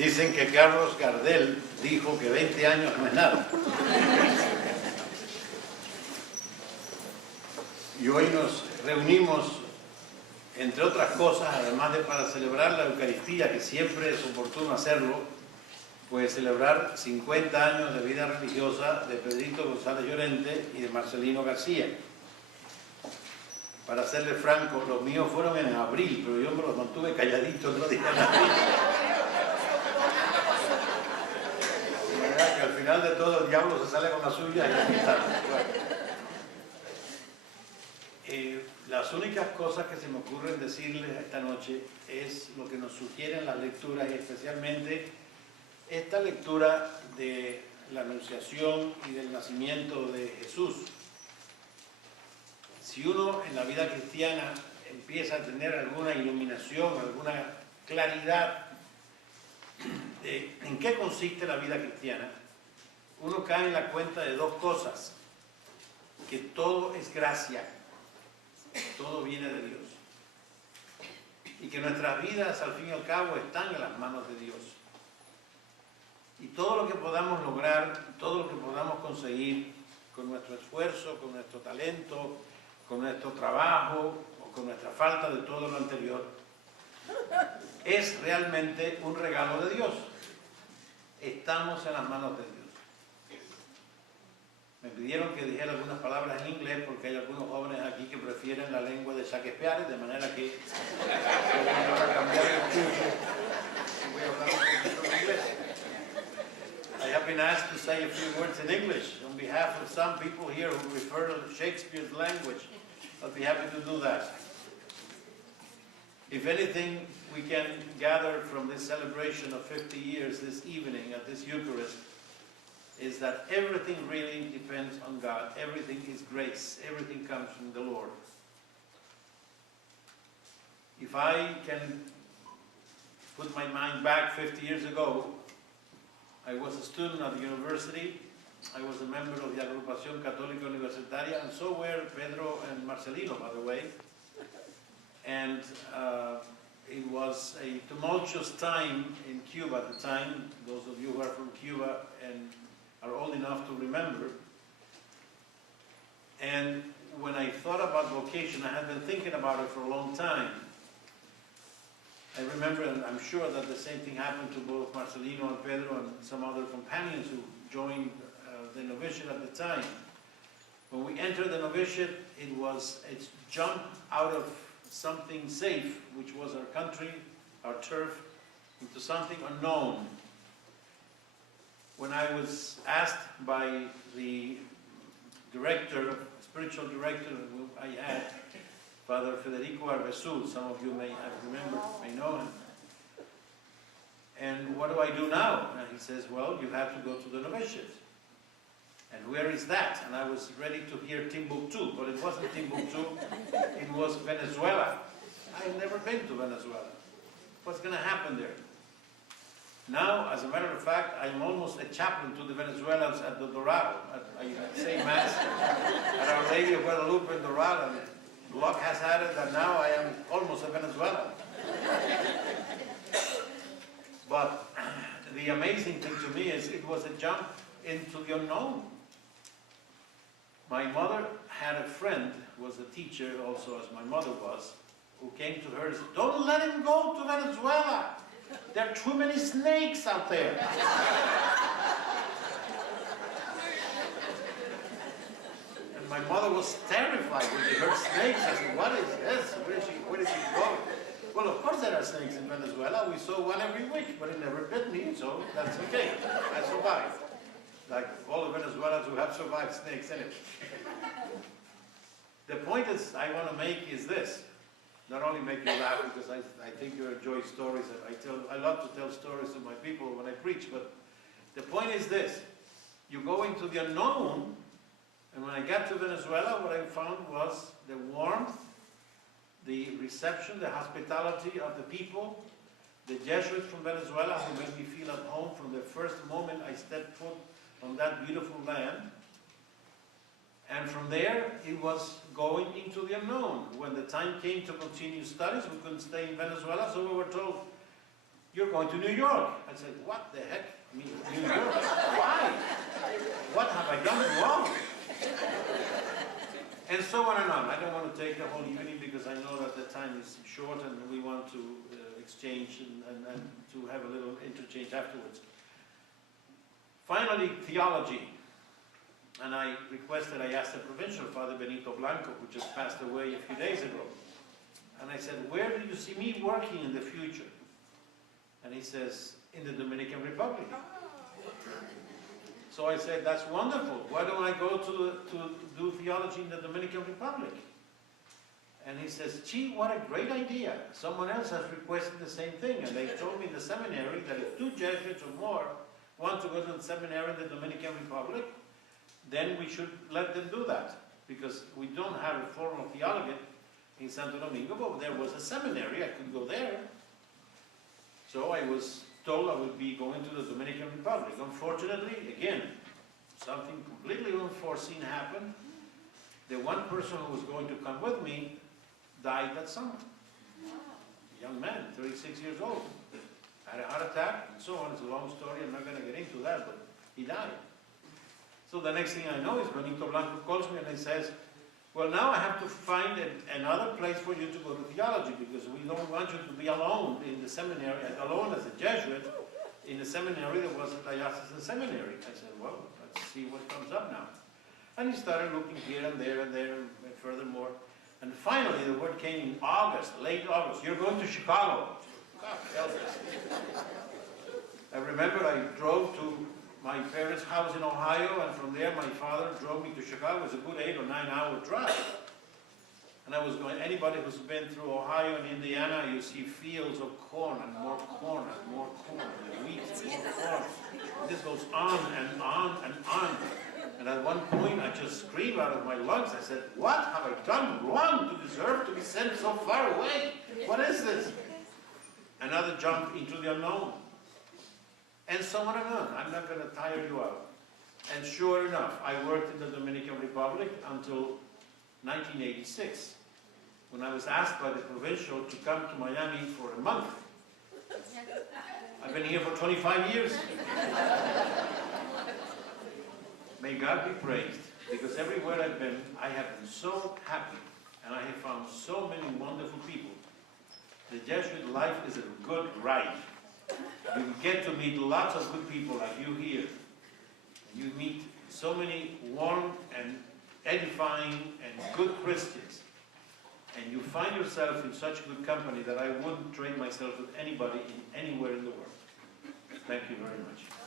Dicen que Carlos Gardel dijo que 20 años no es nada. Y hoy nos reunimos, entre otras cosas, además de para celebrar la Eucaristía, que siempre es oportuno hacerlo, pues celebrar 50 años de vida religiosa de Pedrito González Llorente y de Marcelino García. Para serle franco, los míos fueron en abril, pero yo me los mantuve calladitos, no dije nada. De manera que al final de todo el diablo se sale con la suya y aquí está. Las únicas cosas que se me ocurren decirles esta noche es lo que nos sugieren las lecturas y especialmente esta lectura de la Anunciación y del nacimiento de Jesús. Si uno en la vida cristiana empieza a tener alguna iluminación, alguna claridad de en qué consiste la vida cristiana, uno cae en la cuenta de dos cosas: que todo es gracia, todo viene de Dios, y que nuestras vidas al fin y al cabo están en las manos de Dios. Y todo lo que podamos lograr, todo lo que podamos conseguir con nuestro esfuerzo, con nuestro talento, con nuestro trabajo o con nuestra falta de todo lo anterior, es realmente un regalo de Dios. Estamos en las manos de Dios. Me pidieron que dijera algunas palabras en inglés porque hay algunos jóvenes aquí que prefieren la lengua de Shakespeare, de manera que voy a cambiar el curso y voy a hablar un poquito en inglés. I have been asked to say a few words in English on behalf of some people here who prefer Shakespeare's language. I'll be happy to do that. If anything we can gather from this celebration of 50 years this evening at this Eucharist is that everything really depends on God. Everything is grace. Everything comes from the Lord. If I can put my mind back 50 years ago, I was a student at the university. I was a member of the Agrupación Católica Universitaria, and so were Pedro and Marcelino, by the way. And it was a tumultuous time in Cuba at the time. Those of you who are from Cuba and are old enough to remember. And when I thought about vocation, I had been thinking about it for a long time. I remember, and I'm sure that the same thing happened to both Marcelino and Pedro and some other companions who joined the novitiate at the time. When we entered the novitiate, it's jump out of something safe, which was our country, our turf, into something unknown. When I was asked by the director, spiritual director who I had, Father Federico Arbesul, some of you may have remembered, may know him. And what do I do now? And he says, well, you have to go to the novitiate. And where is that? And I was ready to hear Timbuktu, but it wasn't Timbuktu, it was Venezuela. I had never been to Venezuela. What's going to happen there? Now, as a matter of fact, I'm almost a chaplain to the Venezuelans at the Dorado. I say Mass at Our Lady of Guadalupe in Dorado. Luck has had it that now I am almost a Venezuelan. But the amazing thing to me is it was a jump into the unknown. My mother had a friend who was a teacher also, as my mother was, who came to her and said, don't let him go to Venezuela. There are too many snakes out there. My mother was terrified when she heard snakes. I said, what is this? Where is she going? Well, of course there are snakes in Venezuela. We saw one every week, but it never bit me, so that's okay. I survived. Like all the Venezuelans who have survived snakes anyway. The point is, I want to make is this. Not only make you laugh, because I think you enjoy stories. I love to tell stories to my people when I preach, but the point is this. You go into the unknown. And when I got to Venezuela, what I found was the warmth, the reception, the hospitality of the people, the Jesuits from Venezuela who made me feel at home from the first moment I stepped foot on that beautiful land. And from there, it was going into the unknown. When the time came to continue studies, we couldn't stay in Venezuela, so we were told, you're going to New York. I said, what the heck? New York? Why? What have I done wrong? And so on and on. I don't want to take the whole evening because I know that the time is short and we want to exchange and to have a little interchange afterwards. Finally, theology. And I asked the provincial, Father Benito Blanco, who just passed away a few days ago. And I said, where do you see me working in the future? And he says, in the Dominican Republic. So I said, that's wonderful. Why don't I go to do theology in the Dominican Republic? And he says, gee, what a great idea. Someone else has requested the same thing. And they told me in the seminary that if 2 Jesuits or more want to go to the seminary in the Dominican Republic, then we should let them do that. Because we don't have a formal theology in Santo Domingo, but there was a seminary, I could go there. So I was told I would be going to the Dominican Republic. Unfortunately, again, something completely unforeseen happened. The one person who was going to come with me died that summer. A young man, 36 years old. Had a heart attack and so on. It's a long story, I'm not going to get into that, but he died. So the next thing I know is Benito Blanco calls me and he says, well, now I have to find another place for you to go to theology because we don't want you to be alone in the seminary, alone as a Jesuit in the seminary that was a diocesan seminary. I said, well, let's see what comes up now. And he started looking here and there and furthermore. And finally, the word came in August, late August. You're going to Chicago. God help us. I remember I drove to my parents' house in Ohio, and from there my father drove me to Chicago. It was a good 8 or 9 hour drive. And I was going, anybody who's been through Ohio and Indiana, you see fields of corn and more corn and more corn, and wheat and more corn. And this goes on and on and on. And at one point I just screamed out of my lungs. I said, what have I done wrong to deserve to be sent so far away? What is this? Another jump into the unknown. And so on and on. I'm not going to tire you out. And sure enough, I worked in the Dominican Republic until 1986, when I was asked by the provincial to come to Miami for a month. I've been here for 25 years. May God be praised, because everywhere I've been, I have been so happy, and I have found so many wonderful people. The Jesuit life is a good ride. You get to meet lots of good people like you here. You meet so many warm and edifying and good Christians. And you find yourself in such good company that I wouldn't trade myself with anybody anywhere in the world. Thank you very much.